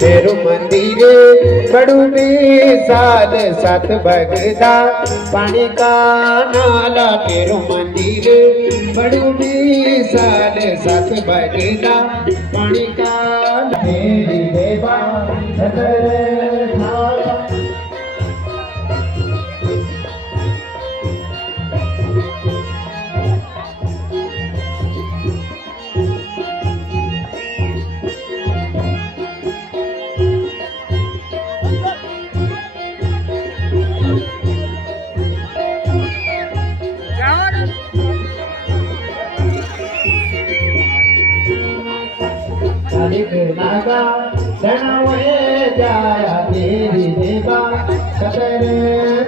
तेरु मंदिर बड़ू विशाल सात भगदा पानी का नाला। तेरु मंदिर बड़ू विशाल सात भगदा पानी का तेरी देवा नागा धनवे जाया तेरी देवा सतर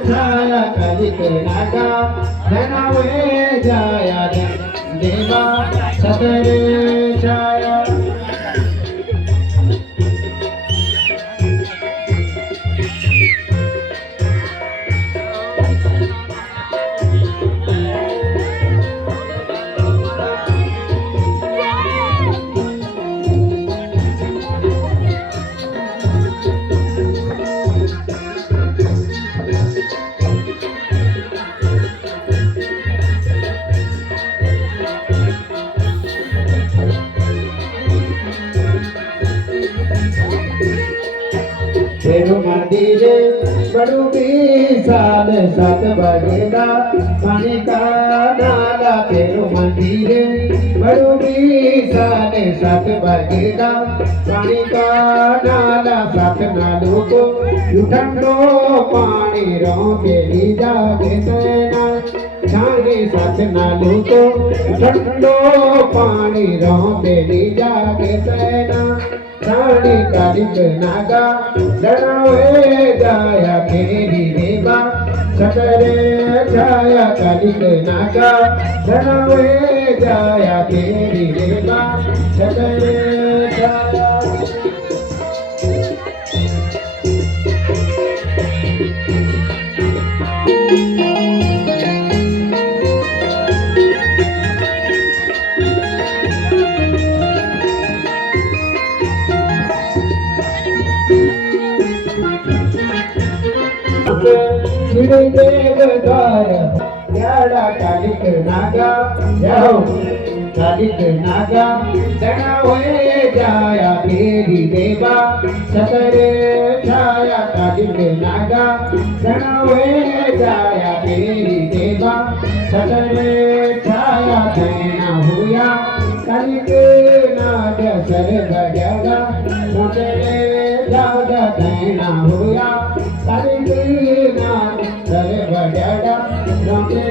छाया कलिक नागा धनवे जाया देवा सतर छाया। तेरु मंदिर बड़ू विशाल सात भगदा पानी का नाला। तेरु मंदिर बड़ू विशाल सात भगदा पानी का नाला। सात नालों को ठंडो पानी रो बेली जागे सेना छाने। सात नालों को ठंडो पानी रो बेली जागे सेना छाने। कालिक नागा धनवे जाया तेरी देवा सतर छाया। कालिक नागा धनवे जाया तेरी देवा सतर छाया। याड़ा कालिक नागा जाओ कालिक नागा धनवे जाया तेरी देवा सतर छाया। कालिक नागा धनवे जाया तेरी देवा सतर छाया। देना हुआ कालिक नाग सर भजगा मुझे जागा देना हुआ कालिक नाग सर भजगा मुझे